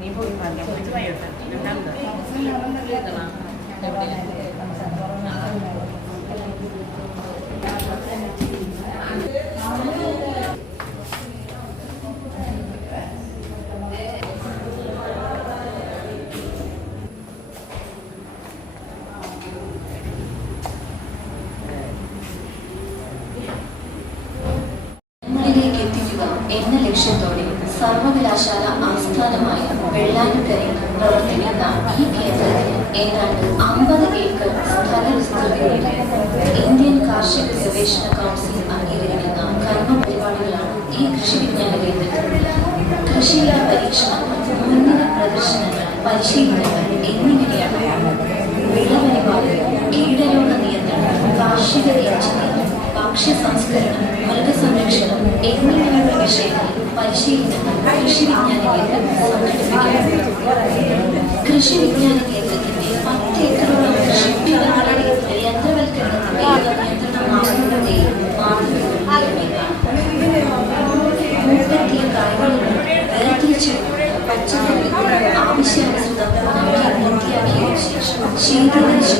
นี้พูดมาเดี๋ยวไม่ช่วยอยู่นะครับเรื่องตลาดเดี๋ยวนี้എന്ന ലക്ഷ്യത്തോടെ സർവകലാശാല ആസ്ഥാനമായ വെള്ളാനിക്കരയിൽ പ്രവർത്തിക്കുന്ന ഈ കേന്ദ്രത്തിൽ ഏതാണ്ട് 50 ഏക്കർ സ്ഥല വിസ്തൃതിയിൽ ഇന്ത്യൻ കാർഷിക ഗവേഷണ കൗൺസിൽ അംഗീകരിക്കുന്ന കർമ്മ പരിപാടികളാണ് ഈ കൃഷി വിജ്ഞാന കേന്ദ്രത്തിൽ. കൃഷിയില പരീക്ഷണം, മുൻനിര പ്രദർശനങ്ങൾ, പരിശീലനങ്ങൾ എന്നിങ്ങനെയാണ് വിളപരിപാലനം, കീടരോഗ നിയന്ത്രണം, കാർഷിക എഞ്ചിനീയറിംഗ്, ഭക്ഷ്യ സംസ്കരണം, മൃഗസംരക്ഷണം എന്നിങ്ങനെയുള്ള വിഷയങ്ങളിൽ പരിശീലനങ്ങൾ കൃഷി വിജ്ഞാന കേന്ദ്രം സംഘടിപ്പിക്കുന്നു. കൃഷി വിജ്ഞാന കേന്ദ്രത്തിന്റെ 10 ഏക്കറോളം കൃഷിഭൂമികളുടെ യന്ത്രവൽക്കരണത്തിന്റെയും നിയന്ത്രണമാകുന്നതിന്റെയും മുൻപെത്തിയ കാര്യങ്ങളിൽ വേർതിരിച്ചു പച്ചക്കറികൾ ആവശ്യാനുസൃതം പൂർത്തിയാക്കിയതിനു ശേഷം ശീതീകരിച്ചു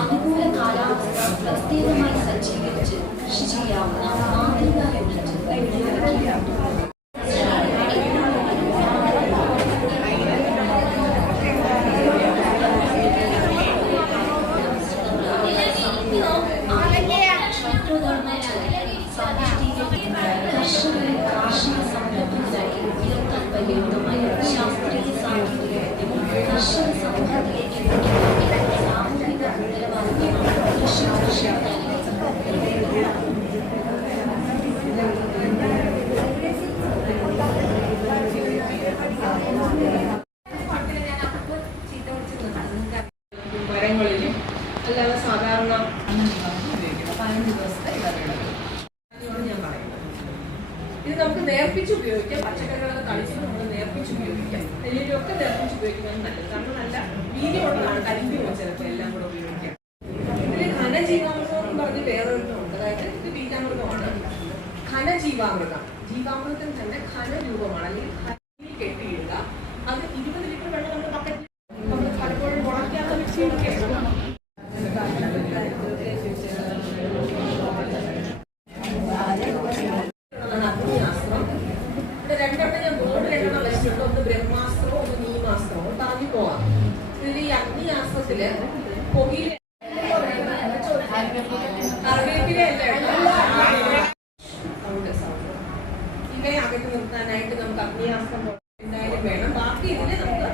അനുകൂല കാലാവസ്ഥ പ്രത്യേകമായി സജ്ജീകരിച്ച് കൃഷി ചെയ്യാവുന്ന മാതൃകാ യൂണിറ്റ് കർഷകരെ കാർഷിക സംരംഭത്തിനായി ഉയർത്താൻ പര്യാപ്തമായ ശാസ്ത്രീയ സാങ്കേതിക കർഷക സമൂഹത്തിലേക്ക് സാമൂഹിക ഉത്തരവാദിത്തമാണ് കൃഷി മരങ്ങളിലും അല്ലാതെ സാധാരണ 15 ദിവസത്തെ ഇടവേള ഞാൻ പറയുന്നത്. ഇത് നമുക്ക് നേർപ്പിച്ച് ഉപയോഗിക്കാം. പച്ചക്കറികളൊക്കെ കളിച്ച് നമ്മൾ നേർപ്പിച്ച് ഉപയോഗിക്കാം. നെല്ലിലൊക്കെ നേർപ്പിച്ച് ഉപയോഗിക്കുന്നത് നല്ലത്. കാരണം നല്ല വീര്യമുള്ളതാണ്. കരിമ്പി ചിലപ്പോൾ എല്ലാം കൂടെ ഉപയോഗിക്കാം. ഇതിൽ ഘനജീവാമൃതം എന്ന് പറഞ്ഞ് വേറൊരെണ്ണമുണ്ട്. അതായത് ഇത് ബീജാമൃതമാണ്. ഘനജീവാമൃതം, ജീവാമൃതത്തിന് തന്നെ ഘനരൂപമാണ്. അല്ലെങ്കിൽ ഖനിയിൽ കെട്ടിയിടുക. അത് 20 ലിറ്റർ വെള്ളം നമ്മുടെ ബക്കറ്റിൽ നമ്മൾ പലപ്പോഴും ഉണക്കാത്ത മിക്സിയൊക്കെ ഒന്ന് ബ്രഹ്മാസ്ത്രവും ഒന്ന് നീമാസ്ത്രവും താങ്ങി പോവാം. ഇതിൽ ഈ അഗ്നിയാസ്ത്രത്തില് പുകയില ഇവയെ അകറ്റി നിർത്താനായിട്ട് നമുക്ക് അഗ്നിയാസ്ത്രം എന്തായാലും വേണം. ബാക്കി ഇതില് നമുക്ക്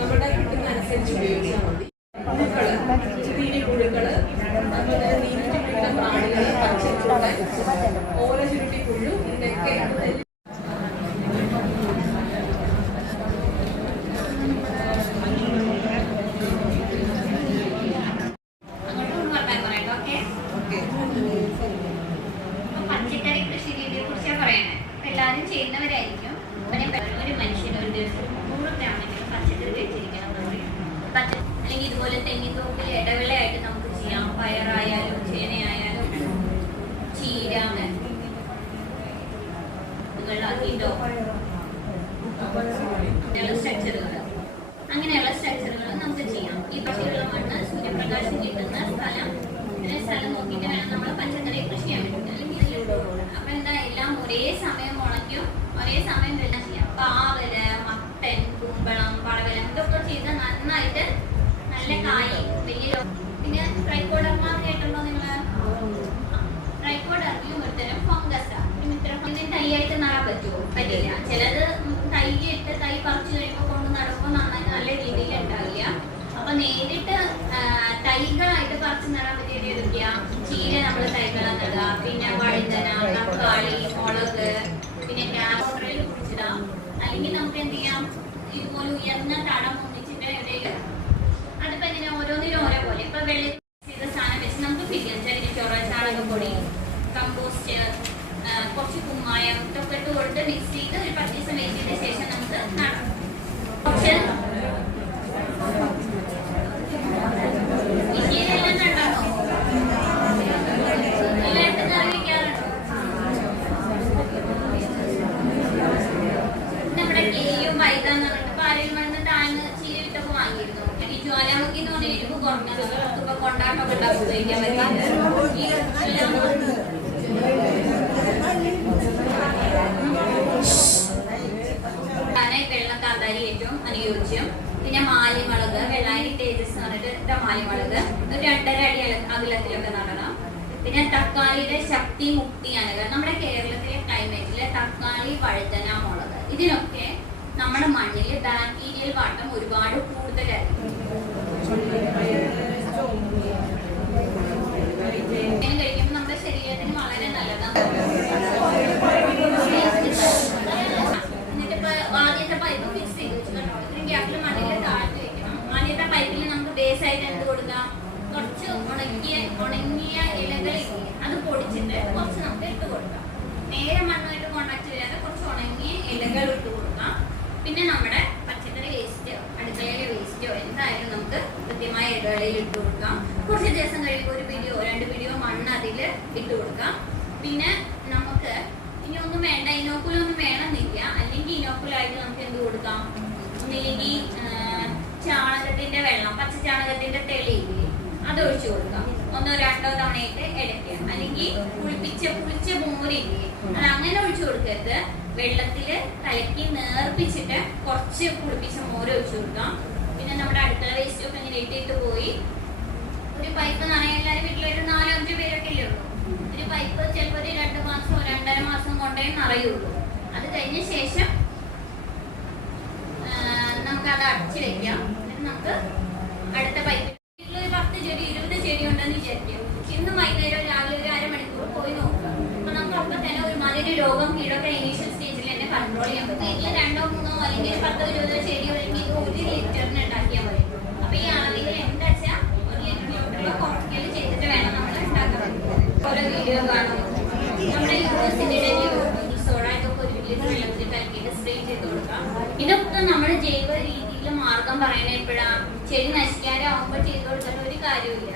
നമ്മുടെ കിട്ടുന്ന അനുസരിച്ച് ഉപയോഗിച്ചാൽ മതി. പുഴുക്കള്, തീരിപ്പുഴുക്കള്, അതുപോലെ നീരിട്ട് പിടിക്കുന്ന പ്രാണികള്, പച്ചച്ചുള്ളൻ, ഓല ചുരുട്ടി പുഴു, ഇതിനൊക്കെ പച്ചക്കറി കൃഷി രീതിയെ കുറിച്ചാണ് പറയുന്നത്. എല്ലാവരും ചെയ്യുന്നവരായിരിക്കും. ഒരു മനുഷ്യൻ ഒരു ദിവസം 100 ഗ്രാമെങ്കിലും പച്ചക്കറി വെച്ചിരിക്കണം എന്ന് പറയും. അല്ലെങ്കിൽ ഇതുപോലെ തെങ്ങിൻതോപ്പിൽ ഇടവിളയായിട്ട് നമുക്ക് ചെയ്യാം. പയറായാലും ചേനയായാലും ചീര അങ്ങനെയുള്ള സ്ട്രക്ചറുകൾ നമുക്ക് ചെയ്യാം. ഈ പക്ഷികളുടെ മണ്ണ് സൂര്യപ്രകാശം കിട്ടുന്ന സ്ഥലം നോക്കിയിട്ട് വേണം നമ്മൾ പച്ചക്കറി കൃഷി ചെയ്യാൻ വേണ്ടിയിട്ട്. അപ്പൊ എന്താ, എല്ലാം ഒരേ സമയം മുളയ്ക്കും, ഒരേ സമയം എല്ലാം ചെയ്യാം. പാവല്, മത്തൻ, കുമ്പളം, പടവലം ഇതൊക്കെ ചെയ്ത് നന്നായിട്ട് നല്ല കായ് വലിയ. പിന്നെ ട്രൈക്കോഡർമ കേട്ടുണ്ടോ നിങ്ങള്? ട്രൈക്കോഡർമയും ഒരുതരം ഫംഗസാ. ഇതിന് തൈയായിട്ട് നടാൻ പറ്റുമോ? പറ്റില്ല. ചിലത് തൈ ഇട്ട് തൈ പറിച്ചു കഴിയുമ്പോൾ കൊണ്ട് നടുമ്പോൾ നന്നായി നല്ല രീതിയിൽ ഉണ്ടാവില്ല. അപ്പൊ നേരിട്ട് തൈകളായിട്ട് പറിച്ചു നടാൻ പറ്റിയത് ഏതൊക്കെയാ? ചീര നമ്മൾ തൈകളെ നടുക. പിന്നെ വഴുതന, തക്കാളി, മുളക്, പിന്നെ ക്യാരറ്റിൽ കുഴിച്ചിടാം. അല്ലെങ്കിൽ നമുക്ക് എന്ത് ചെയ്യാം, ഇതുപോലെ ഉയർന്ന തടം ഒന്നിച്ചിട്ട് എവിടെയും അതിപ്പോ ഇങ്ങനെ ഓരോന്നിനും ഓരോ പോലെ. ഇപ്പൊ വെള്ളം ചെയ്ത സാധനം വെച്ച് നമുക്ക് പിരിയാം. ചകിരിച്ചോറ്, ചാണകപ്പൊടി, കമ്പോസ്റ്റ്, കുറച്ച് കുമ്മായം ഇതൊക്കെ ഇട്ട് കൊടുത്ത് മിക്സ് ചെയ്ത് ഒരു 10 ദിവസം വെയിറ്റ് ചെയ്ത ശേഷം നമുക്ക് നടാം. പക്ഷെ നമ്മുടെ കേയും വൈദ്യുതി ഉണ്ടാക്കി ഉപയോഗിക്കാൻ പറ്റുന്നത്. ഈ വെള്ള കാന്താരി ഏറ്റവും അനുയോജ്യം. പിന്നെ മാലിമുളക്, വെള്ളാരി തേജസ് എന്ന് പറഞ്ഞിട്ട് മാലിമുളക് ഒരു 2.5 അടി അകലത്തിലൊക്കെ നടണം. പിന്നെ തക്കാളിയുടെ ശക്തി മുക്തിയാണ്. നമ്മുടെ കേരളത്തിലെ ക്ലൈമറ്റിലെ തക്കാളി, വഴുതന, മുളക് ഇതിനൊക്കെ നമ്മുടെ മണ്ണിൽ ബാക്ടീരിയൽ വാട്ടം ഒരുപാട് കൂടുതലായിരിക്കും. കഴിക്കുമ്പോൾ നമ്മുടെ ശരീരത്തിന് വളരെ നല്ലതാണ്. എന്നിട്ട് ആദ്യത്തെ പൈപ്പ് ഫിക്സ് ചെയ്ത് വെച്ചിട്ടുണ്ടോ, ഇത്രയും ഗ്യാപ്പിൽ മണ്ണിൽ താഴ്ത്തി വെക്കണം. ആദ്യത്തെ പൈപ്പിൽ നമുക്ക് ബേസ് ആയിട്ട് എന്ത് കൊടുക്കാം, കുറച്ച് ഉണങ്ങിയ ഇലകളില്ലേ അത് പൊടിച്ചിട്ട് കുറച്ച് നമുക്ക് ഇട്ട് കൊടുക്കാം. നേരെ മണ്ണുമായിട്ട് കോണ്ടാക്ട് വരാതെ കുറച്ച് ഉണങ്ങിയ ഇലകൾ ഇട്ട് കൊടുക്കാം. പിന്നെ നമ്മുടെ പച്ചക്കറി വേസ്റ്റോ അടുക്കളയിലെ വേസ്റ്റോ എന്തായാലും നമുക്ക് കൃത്യമായ ഇലകളിൽ ഇട്ട് കൊടുക്കാം. കുറച്ച് ദിവസം കഴിയുമ്പോൾ 1 പിടിയോ 2 പിടിയോ മണ്ണ് അതിൽ ഇട്ട് കൊടുക്കാം. പിന്നെ നമുക്ക് ഇനി ഒന്നും വേണ്ട, ഇനോക്കുലൊന്നും വേണമെന്നില്ല. അല്ലെങ്കിൽ ഇനോക്കുലായിട്ട് നമുക്ക് എന്ത് കൊടുക്കാം, ഒന്നില്ലെങ്കിൽ ചാണകത്തിന്റെ വെള്ളം, പച്ച ചാണകത്തിന്റെ തെളിയില്ലേ അത് ഒഴിച്ചു കൊടുക്കാം. 1-2 തവണയായിട്ട് ഇടയ്ക്ക്. അല്ലെങ്കിൽ പുളിച്ച മോരില്ലേ അത് അങ്ങനെ ഒഴിച്ചു കൊടുക്കരുത്. വെള്ളത്തില് കലക്കി നേർപ്പിച്ചിട്ട് കുറച്ച് പുളിപ്പിച്ച മോര് ഒഴിച്ചു കൊടുക്കാം. പിന്നെ നമ്മുടെ അടുക്കള വേസ്റ്റ് ഒക്കെ ഇങ്ങനെ ഇട്ടിട്ട് പോയി ഒരു പൈപ്പ് നിറയെ എല്ലാവരും വീട്ടിലൊരു 4-5 പേരൊക്കെ അല്ലേ ഉള്ളൂ. ഒരു പൈപ്പ് ചിലപ്പോൾ ഒരു 2 മാസം 2.5 മാസം കൊണ്ടേ നിറയുള്ളൂ. അത് കഴിഞ്ഞ ശേഷം നമുക്ക് അത് അടച്ചു വെക്കാം. നമുക്ക് അടുത്ത പൈപ്പ് 10 ചെടി 20 ചെടി ഉണ്ടെന്ന് വിചാരിക്കും. ഇന്ന് വൈകുന്നേരം രാവിലെ ഒരു അരമണിക്കൂർ പോയി നോക്കുക. അപ്പൊ നമുക്ക് അപ്പൊ തന്നെ ഒരുമാതിരി രോഗം കീഴൊക്കെ ഇനീഷ്യൽ സ്റ്റേജിൽ തന്നെ കൺട്രോൾ ചെയ്യാൻ പറ്റും. ഇതിൽ 2-3 അല്ലെങ്കിൽ 10-20 ചെടി അല്ലെങ്കിൽ 1 ലിറ്ററിന് ഉണ്ടാക്കിയാൽ മതി. അപ്പൊ ഈ അളവിൽ എന്താ വെച്ചാൽ 1 ലിറ്ററിലുള്ള കുറയ്ക്കൽ ചെയ്തിട്ട് വേണം നമ്മൾ ഉണ്ടാക്കാൻ. ഓരോ വീഡിയോ കാണും. നമ്മുടെ സോഡ ഇതൊക്കെ 1 ലിറ്റർ വെള്ളത്തിൽ കലക്കിയിട്ട് സ്പ്രേ ചെയ്ത് കൊടുക്കാം. ഇതൊക്കെ നമ്മൾ ജൈവ രീതിയിൽ മാർഗം പറയണ എപ്പോഴാ, ചെടി നശിക്കാനാവുമ്പോൾ ചെയ്ത് കൊടുത്തിട്ട് ഒരു കാര്യമില്ല.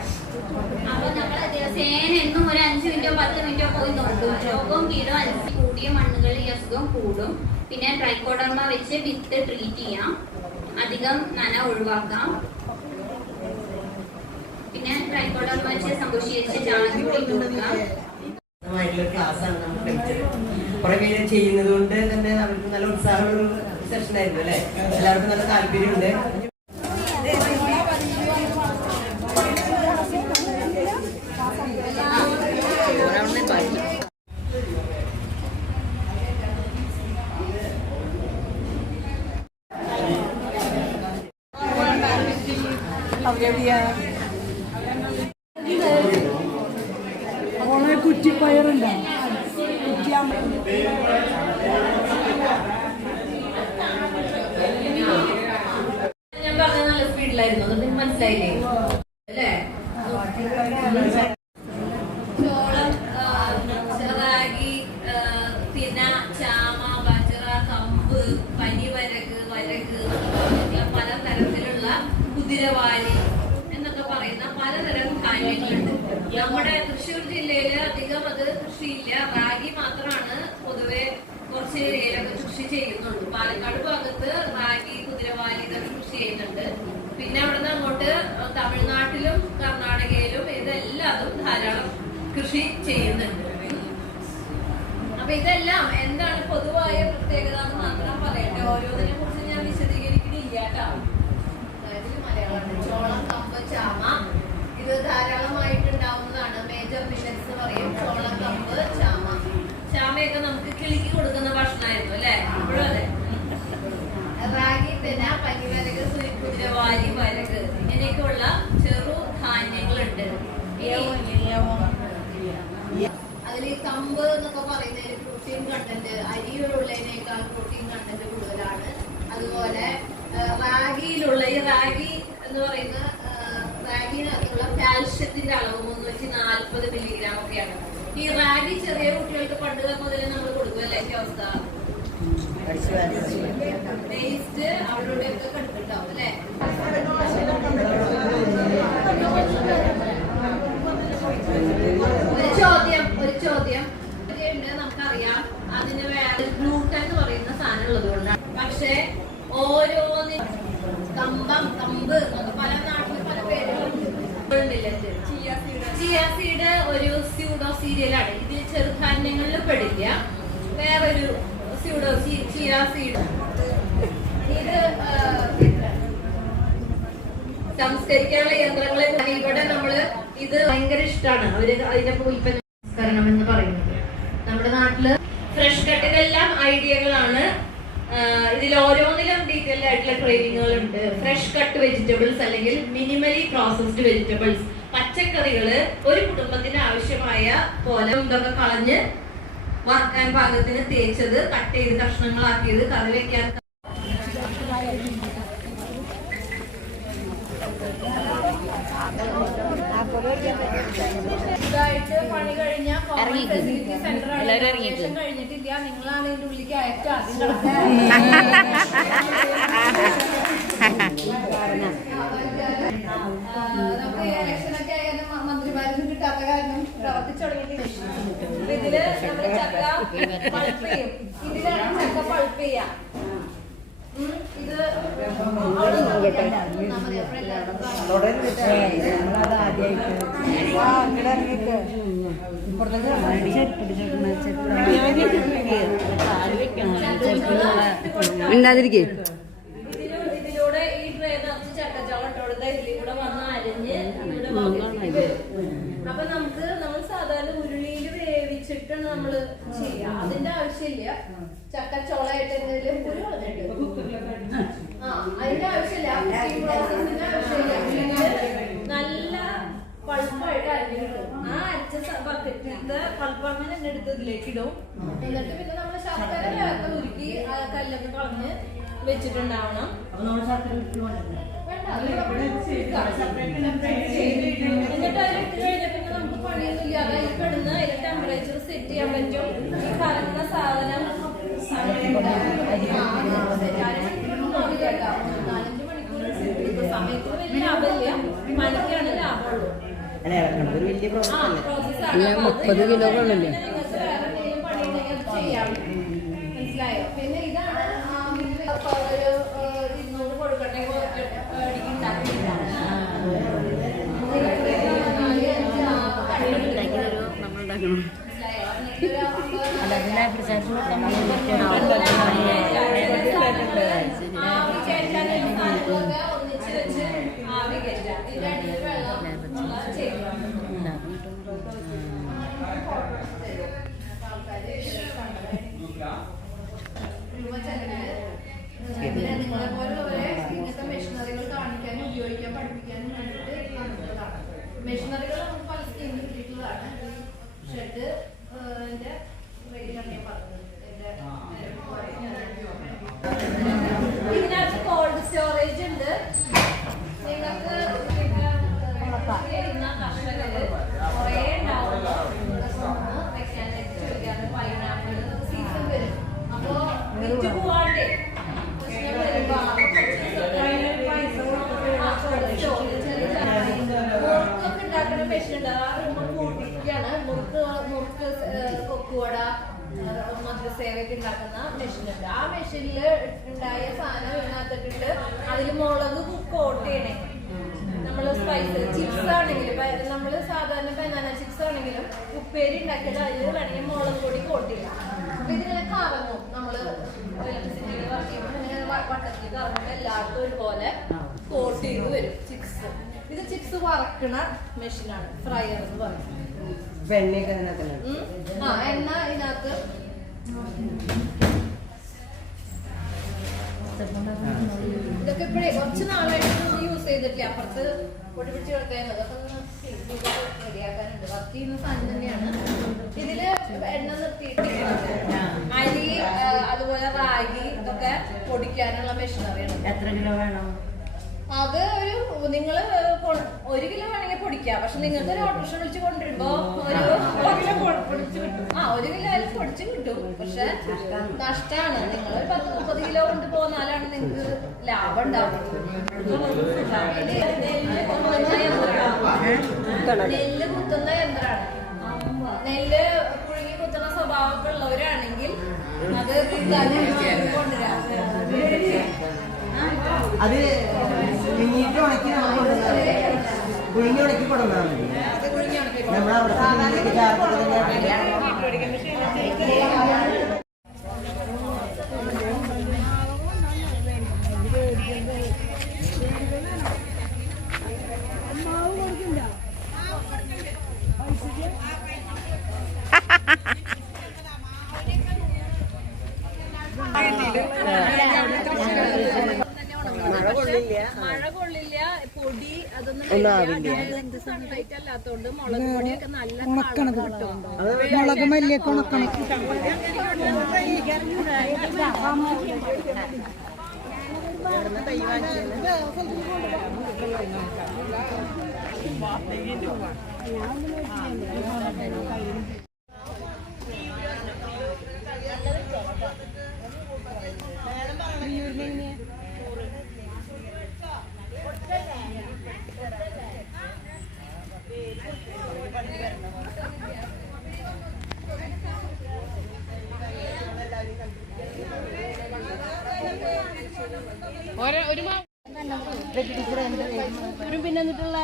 അപ്പൊ നമ്മൾ ദിവസേന എന്നും ഒരു 5 മിനിറ്റോ 10 മിനിറ്റോ പോയി നോക്കും. രോഗവും കീടവും അനുസരിച്ച് കൂടിയ മണ്ണുകളിൽ ഈ അസുഖം കൂടും. പിന്നെ ട്രൈക്കോഡർമ വെച്ച് വിത്ത് ട്രീറ്റ് ചെയ്യാം. അധികം നന ഒഴിവാക്കാം. പിന്നെ ട്രൈക്കോഡർമ വെച്ച് സമ്പുഷ്ടീകരിച്ച് ചാണകം ഇട്ട് കൊടുക്കാം. ക്ലാസ്സാണ് നമ്മൾ പഠിച്ചത്. കുറെ പേര് ചെയ്യുന്നത് കൊണ്ട് തന്നെ അവർക്ക് നല്ല ഉത്സാഹമുള്ള സെഷൻ ആയിരുന്നു അല്ലെ. എല്ലാവർക്കും നല്ല താല്പര്യമുണ്ട്. കുറ്റിപ്പയറുണ്ടോ? ഞാൻ പറഞ്ഞ നല്ല സ്പീഡിലായിരുന്നു. അത് നിങ്ങൾക്ക് മനസ്സിലായില്ലേ അല്ലേ? ചോളം, റാഗി, തിന, ചാമ, ബജ്റ, കമ്പ്, പനിവരക്, പല തരത്തിലുള്ള കുതിരവാലി എന്നൊക്കെ പറയുന്ന പലതരം ധാന്യങ്ങളുണ്ട്. നമ്മുടെ തൃശ്ശൂർ ജില്ലയില് അധികം അത് കൃഷിയില്ല. റാഗി മാത്രമാണ് പൊതുവെ കുറച്ച് ഏരിയയിലൊക്കെ കൃഷി ചെയ്യുന്നുള്ളൂ. പാലക്കാട് ഭാഗത്ത് റാഗി, കുതിരവാലി ഇതൊക്കെ കൃഷി ചെയ്യുന്നുണ്ട്. പിന്നെ അവിടുന്ന് അങ്ങോട്ട് തമിഴ്നാട്ടിലും കർണാടകയിലും ഇതെല്ലാതും ധാരാളം കൃഷി ചെയ്യുന്നുണ്ട്. അപ്പൊ ഇതെല്ലാം എന്താണ് പൊതുവായ പ്രത്യേകത എന്ന് മാത്രം പറയട്ടെ. ഓരോന്നിനെ കുറിച്ച് ഞാൻ വിശദീകരിക്കണില്ല കേട്ടോ. അതായത് മലയാളമാണ്. ചോളം, കമ്പ്, ചാമ ഇത് ധാരാളമായിട്ടുണ്ടാവുന്നതാണ്. മേജർ മില്ലറ്റ്സ് എന്ന് പറയും. ചോളം, കമ്പ്, ചാമയൊക്കെ നമുക്ക് കിളിക്ക് കൊടുക്കുന്ന ഭക്ഷണമായിരുന്നു അല്ലെ. ഇപ്പോഴും അതെ. റാഗി, തെന, പനിവരക്, കുതിരവാലി, വരക് ഇങ്ങനെയൊക്കെയുള്ള ചെറു ധാന്യങ്ങളുണ്ട്. അതിൽ കമ്പ് എന്നൊക്കെ പറയുന്നതിൽ പ്രോട്ടീൻ കണ്ടന്റ് അരിയിലുള്ളതിനേക്കാൾ പ്രോട്ടീൻ കണ്ടന്റ് കൂടുതലാണ്. അതുപോലെ റാഗിയിലുള്ള ഈ റാഗി എന്ന് പറയുന്ന റാഗിനകത്തുള്ള കാൽഷ്യത്തിന്റെ അളവ് 340 മില്ലിഗ്രാം ഒക്കെയാണ്. ഈ റാഗി ചെറിയ കുട്ടികൾക്ക് പണ്ട് മുതൽ നമ്മൾ കൊടുക്കുമല്ലേ അവസ്ഥ. ടേസ്റ്റ് അവരുടെ ഒക്കെ കണ്ടിട്ടുണ്ടാവും അല്ലെ. ഒരു ചോദ്യം നമുക്കറിയാം. അതിന് വേറെ ഗ്ലൂട്ടൻ എന്ന് പറയുന്ന സാധനം ഉള്ളത് കൊണ്ടാണ്. പക്ഷെ ഓരോന്നിനും കമ്പ് എന്നൊക്കെ പല നാട്ടിലും പല പേരുകളുണ്ട്. ചിയ ചിയ സീഡ് ഒരു സ്യൂഡോ സീരിയലാണ്. ഇതിൽ ചെറുധാന്യങ്ങളിൽ പെടില്ല. വേറൊരു സ്യൂഡോ ചിയ സീഡ്. ഇത് സംസ്കരിക്കാനുള്ള യന്ത്രങ്ങളെ ഇവിടെ നമ്മള് ഇത് ഭയങ്കര ഇഷ്ടമാണ്. അവര് അതിന്റെ ഉൽപ്പന്നം എന്ന് പറയുന്നത്. നമ്മുടെ നാട്ടില് ഫ്രഷ് കട്ടിലെല്ലാം ഐഡിയകളാണ്. ഇതിൽ ഓരോന്നിലും ഡീറ്റെയിൽഡ് ആയിട്ടുള്ള ട്രെയിനിങ്ങുകൾ ഉണ്ട്. ഫ്രഷ് കട്ട് വെജിറ്റബിൾസ് അല്ലെങ്കിൽ മിനിമലി പ്രോസസ്ഡ് വെജിറ്റബിൾസ്, പച്ചക്കറികള് ഒരു കുടുംബത്തിന് ആവശ്യമായ പോലെ ഇതൊക്കെ കളഞ്ഞ് വറുക്കാൻ പാകത്തിന് തേച്ചത്, കട്ട് ചെയ്ത് കഷ്ണങ്ങളാക്കിയത്, കറി വെക്കാൻ ഇതായിട്ട് പണി കഴിഞ്ഞ ഫെസിലിറ്റി സെന്റർ കഴിഞ്ഞിട്ടില്ല. നിങ്ങളാണ് ഇതിന്റെ ഉള്ളിലേക്ക് അയച്ച നമുക്ക് ഇലക്ഷനൊക്കെ ആയാലും മന്ത്രിമാരൊന്നും കിട്ടാത്ത കാരണം പ്രവർത്തിച്ചു തുടങ്ങിയിട്ട് ഇതില് നമ്മള് ചക്ക പൾപ്പ് ചെയ്യും. ഇതിലാണ് ചക്ക പൾപ്പ് ചെയ്യാം. ഇത് മിണ്ടാതിരിക്കേ. ഇതിലൂടെ ഈ ട്രേ നിറച്ച് ചക്കച്ചോളം ഇട്ടോടുത്ത ഇതിലൂടെ വന്ന് അരിഞ്ഞ് അപ്പൊ നമ്മൾ സാധാരണ ഉരുളിയിൽ വേവിച്ചിട്ടാണ് നമ്മള് ചെയ്യാം. അതിന്റെ ആവശ്യമില്ല. ചക്കച്ചോളായിട്ട് എന്തെങ്കിലും കുരു കളഞ്ഞിട്ട് അതിന്റെ ആവശ്യമില്ല. പ്രോസസ്സിന്റെ ആവശ്യമില്ല. നല്ല പൾപ്പായിട്ട് അരിഞ്ഞു കിട്ടും. ആ അരച്ച ബക്കറ്റിന്റെ പൾപ്പ് അങ്ങനെ എന്നെ എടുത്ത് ഇതിലേക്ക് ഇടും. എന്നിട്ട് പിന്നെ നമ്മള് ശർക്കര വേറെ ഉരുക്കി കല്ലൊക്കെ കളഞ്ഞ് വെച്ചിട്ടുണ്ടാവണം. എന്നിട്ട് അതിലിട്ട് കഴിഞ്ഞാൽ പിന്നെ നമുക്ക് പണിയൊന്നുമില്ല. അതിൽ കിടന്ന് അതിന്റെ ടെമ്പറേച്ചർ സെറ്റ് ചെയ്യാൻ പറ്റും. ഈ കറങ്ങുന്ന സാധനം 4-5 മണിക്കൂർ സമയത്തിന് വലിയ ലാഭമില്ല, പണിക്കാണ് ലാഭമുള്ളൂ. പിന്നെ 30 കിലോ കൊള്ളില്ലേ? മനസ്സിലായോ? പിന്നെ ഇതാണ് 200 കൊടുക്കട്ടെ ഒന്നിച്ച് വെച്ച് ആവി കയറ്റാം. ഇതിന്റെ വെള്ളം ചെയ്യാം. നിങ്ങളെ പോലുള്ളവരെ ഇങ്ങനത്തെ മെഷീനറികൾ കാണിക്കാനും ഉപയോഗിക്കാൻ പഠിപ്പിക്കാനും വേണ്ടിയിട്ട് മെഷീനറികൾ നമുക്ക് പല സ്കീമിൽ കിട്ടിയിട്ടുള്ളതാണ്. ഷെഡ് ഇതിനകത്ത് കോൾഡ് സ്റ്റോറേജ് ഉണ്ട്. നിങ്ങൾക്ക് കർഷകര് കുറേ ഉണ്ടാവുമ്പോൾ വെക്കാനായിട്ട് ചോദിക്കാറ്. പൈനാപ്പിൾ സീസൺ വരും. അപ്പോ വിറ്റ് പോവാണ്ടേ മുറുക്കൊക്കെ ഉണ്ടാക്കുന്ന മെഷീൻ ഉണ്ട്. ആ കൂട്ടിക്കാണ് മുറുക്ക് കൊക്കുവട മധുരസേവയൊക്കെ ഉണ്ടാക്കുന്ന മെഷീൻ ഉണ്ട്. ആ മെഷീനിൽ ഉണ്ടായ സാധനം ഇതിനകത്തിട്ടിട്ട് അതിൽ മുളക് കോട്ട് ചെയ്യണേ. നമ്മള് സ്പൈസ് ചിപ്സ് ആണെങ്കിലും നമ്മള് സാധാരണ ബനാന ചിപ്സ് ആണെങ്കിലും ഉപ്പേരി ഉണ്ടാക്കിയത് അതിൽ വേണമെങ്കിൽ മുളക് പൊടി കോട്ട് ചെയ്യാം. അപ്പൊ ഇതിങ്ങനെ കറങ്ങും. നമ്മള് ഇലക്ട്രിസിറ്റിയിൽ വർക്ക് ചെയ്യുമ്പോൾ ഇങ്ങനെ വട്ടത്തിൽ കറങ്ങുമ്പോൾ എല്ലാവർക്കും ഒരുപോലെ കോട്ട് ചെയ്ത് വരും ചിപ്സ്. ഇത് ചിപ്സ് വറക്കണ മെഷീനാണ്, ഫ്രയർ എന്ന് പറയും. എണ്ണ ഇതിനകത്ത് ഇതൊക്കെ ഇപ്പഴേ കുറച്ച് നാളായിട്ട് യൂസ് ചെയ്തിട്ടില്ല. അപ്പുറത്ത് പൊടി പിടിച്ച് കിടക്കുന്നത് അതൊക്കെ റെഡിയാക്കാനുണ്ട്. വർക്ക് ചെയ്യുന്ന സാധനം തന്നെയാണ്. ഇതില് എണ്ണ നിർത്തിയിട്ട് അരി അതുപോലെ റാഗി ഇതൊക്കെ പൊടിക്കാനുള്ള മെഷീനറിയാണ്. എത്ര കിലോ വേണം? അത് നിങ്ങള് 1 കിലോ വേണമെങ്കിൽ പൊടിക്കാം. പക്ഷെ നിങ്ങൾക്ക് ഒരു ഓട്ടോറിക്ഷ വിളിച്ച് കൊണ്ടുവരുമ്പോ ഒരു 1 കിലോ പൊടിച്ച് കിട്ടും. 1 കിലോ ആയാലും പൊടിച്ച് കിട്ടും. പക്ഷെ നഷ്ടമാണ്. നിങ്ങൾ 10-30 കിലോ കൊണ്ട് പോന്നാലാണ് നിങ്ങൾക്ക് ലാഭം ഉണ്ടാവുന്നത്. നെല്ല് കുത്തുന്ന യന്ത്രമാണ്. നെല്ല് പുഴുങ്ങി കുത്തുന്ന സ്വഭാവമൊക്കെ ഉള്ളവരാണെങ്കിൽ അത് കൊണ്ടുവരാം. അത് പുഴുങ്ങി ഉണക്കി കൊടുത്താൽ മതി. അത് പുഴുങ്ങി ഉണക്കി നമ്മൾ അവിടെ ചേർത്തത് മഴ കൊള്ളില്ല, പൊടി അതൊന്നും അല്ലാത്തോണ്ട് മുളക് പൊടിയൊക്കെ നല്ല കിട്ടും. മുളക് മല്ലിയൊക്കെ ഉണക്കണം. ഒരു പിന്നെ എന്നിട്ടുള്ള